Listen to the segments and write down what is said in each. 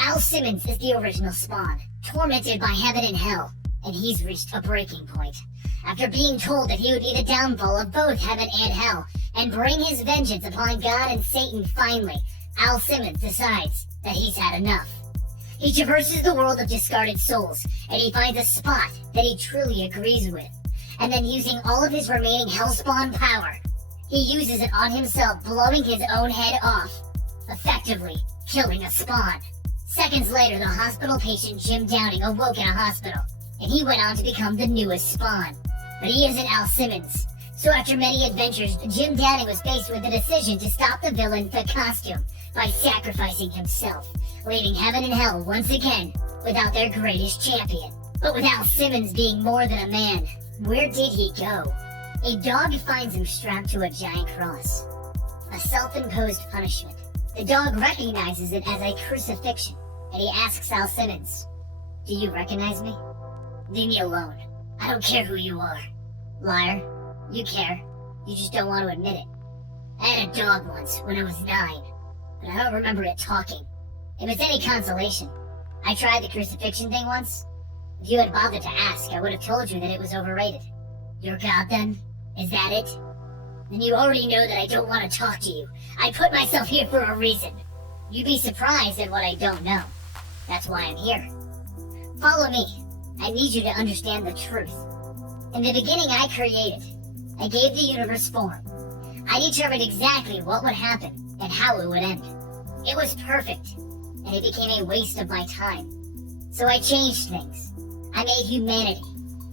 Al Simmons is the original Spawn, tormented by heaven and hell, and he's reached a breaking point. After being told that he would be the downfall of both heaven and hell, and bring his vengeance upon God and Satan finally, Al Simmons decides that he's had enough. He traverses the world of discarded souls, and he finds a spot that he truly agrees with. And then using all of his remaining Hellspawn power, he uses it on himself, blowing his own head off, effectively killing a Spawn. Seconds later, the hospital patient Jim Downing awoke in a hospital, and he went on to become the newest Spawn. But he isn't Al Simmons. So after many adventures, Jim Downing was faced with the decision to stop the villain, the Costume, by sacrificing himself, leaving heaven and hell once again without their greatest champion. But with Al Simmons being more than a man, where did he go? A dog finds him strapped to a giant cross. A self-imposed punishment. The dog recognizes it as a crucifixion, and he asks Al Simmons, "Do you recognize me? Leave me alone. I don't care who you are." "Liar. You care. You just don't want to admit it. I had a dog once when I was 9, but I don't remember it talking. If it's any consolation, I tried the crucifixion thing once. If you had bothered to ask, I would have told you that it was overrated." "You're God then? Is that it? Then you already know that I don't want to talk to you. I put myself here for a reason. You'd be surprised at what I don't know. That's why I'm here. Follow me. I need you to understand the truth. In the beginning I created. I gave the universe form. I determined exactly what would happen and how it would end. It was perfect, and it became a waste of my time. So I changed things. I made humanity,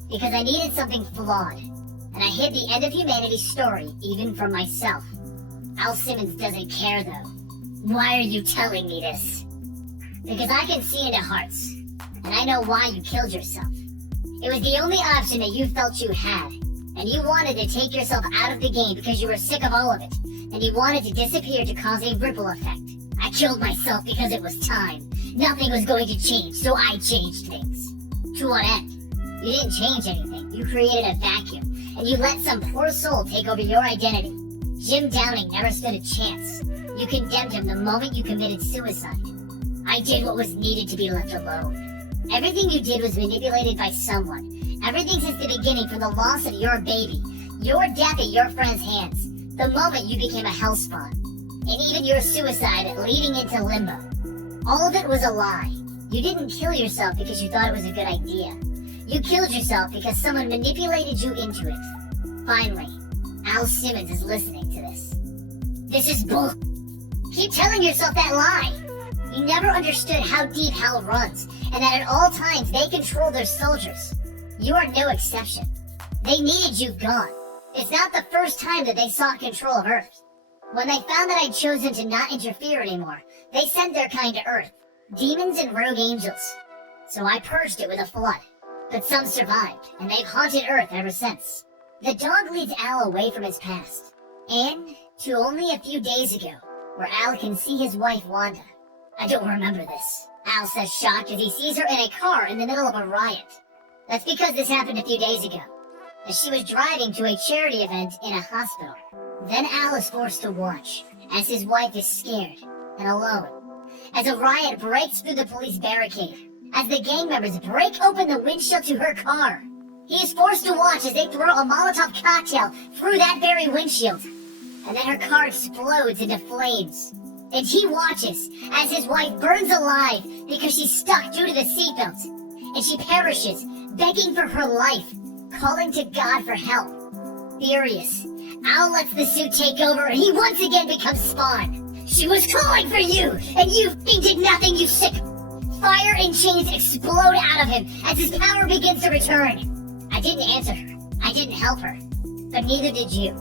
because I needed something flawed, and I hid the end of humanity's story even from myself. Al Simmons doesn't care though. Why are you telling me this? Because I can see into hearts, and I know why you killed yourself. It was the only option that you felt you had, and you wanted to take yourself out of the game because you were sick of all of it, and you wanted to disappear to cause a ripple effect. I killed myself because it was time. Nothing was going to change, so I changed things. To what end? You didn't change anything. You created a vacuum, and you let some poor soul take over your identity. Jim Downing never stood a chance. You condemned him the moment you committed suicide. I did what was needed to be left alone. Everything you did was manipulated by someone. Everything since the beginning, from the loss of your baby, your death at your friend's hands, the moment you became a Hellspawn, and even your suicide leading into limbo. All of it was a lie. You didn't kill yourself because you thought it was a good idea. You killed yourself because someone manipulated you into it. Finally, Al Simmons is listening to this. This is bull. Keep telling yourself that lie. You never understood how deep hell runs, and that at all times they control their soldiers. You are no exception. They needed you gone. It's not the first time that they sought control of Earth. When they found that I'd chosen to not interfere anymore, they sent their kind to Earth, demons and rogue angels. So I purged it with a flood. But some survived, and they've haunted Earth ever since. The dog leads Al away from his past, and to only a few days ago, where Al can see his wife Wanda. "I don't remember this," Al says, shocked as he sees her in a car in the middle of a riot. That's because this happened a few days ago, as she was driving to a charity event in a hospital. Then Al is forced to watch, as his wife is scared and alone, as a riot breaks through the police barricade, as the gang members break open the windshield to her car. He is forced to watch as they throw a Molotov cocktail through that very windshield, and then her car explodes into flames. And he watches as his wife burns alive because she's stuck due to the seatbelt, and she perishes, begging for her life, calling to God for help. Furious, Al lets the suit take over, and he once again becomes Spawn. "She was calling for you, and you did nothing, you sick..." Fire and chains explode out of him as his power begins to return. I didn't answer her. I didn't help her. But neither did you.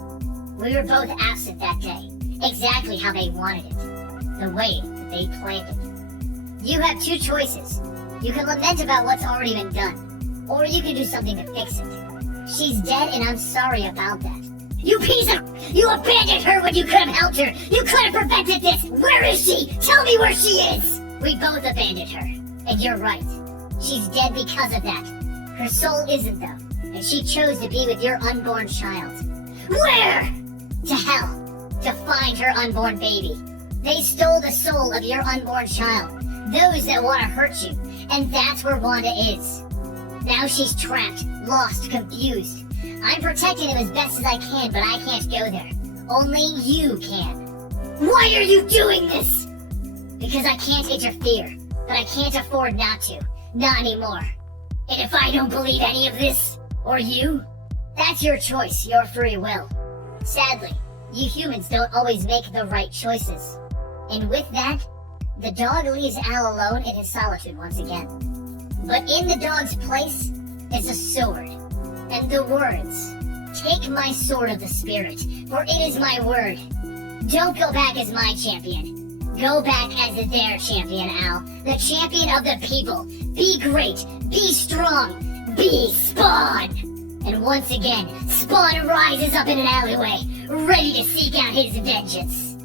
We were both absent that day, exactly how they wanted it, the way that they planned it. You have two choices. You can lament about what's already been done, or you can do something to fix it. She's dead, and I'm sorry about that. "You piece of... You abandoned her when you could have helped her! You could have prevented this! Where is she? Tell me where she is!" "We both abandoned her, and you're right. She's dead because of that. Her soul isn't, though, and she chose to be with your unborn child." "Where?" "To hell, to find her unborn baby. They stole the soul of your unborn child, those that want to hurt you, and that's where Wanda is. Now she's trapped, lost, confused. I'm protecting him as best as I can, but I can't go there. Only you can. Why are you doing this? Because I can't interfere, but I can't afford not to. Not anymore. And if I don't believe any of this, or you, that's your choice, your free will. Sadly, you humans don't always make the right choices. And with that, the dog leaves Al alone in his solitude once again. But in the dog's place is a sword, and the words, "Take my sword of the spirit, for it is my word." Don't go back as my champion. Go back as their champion, Al. The champion of the people. Be great, be strong, be Spawn! And once again, Spawn rises up in an alleyway, ready to seek out his vengeance.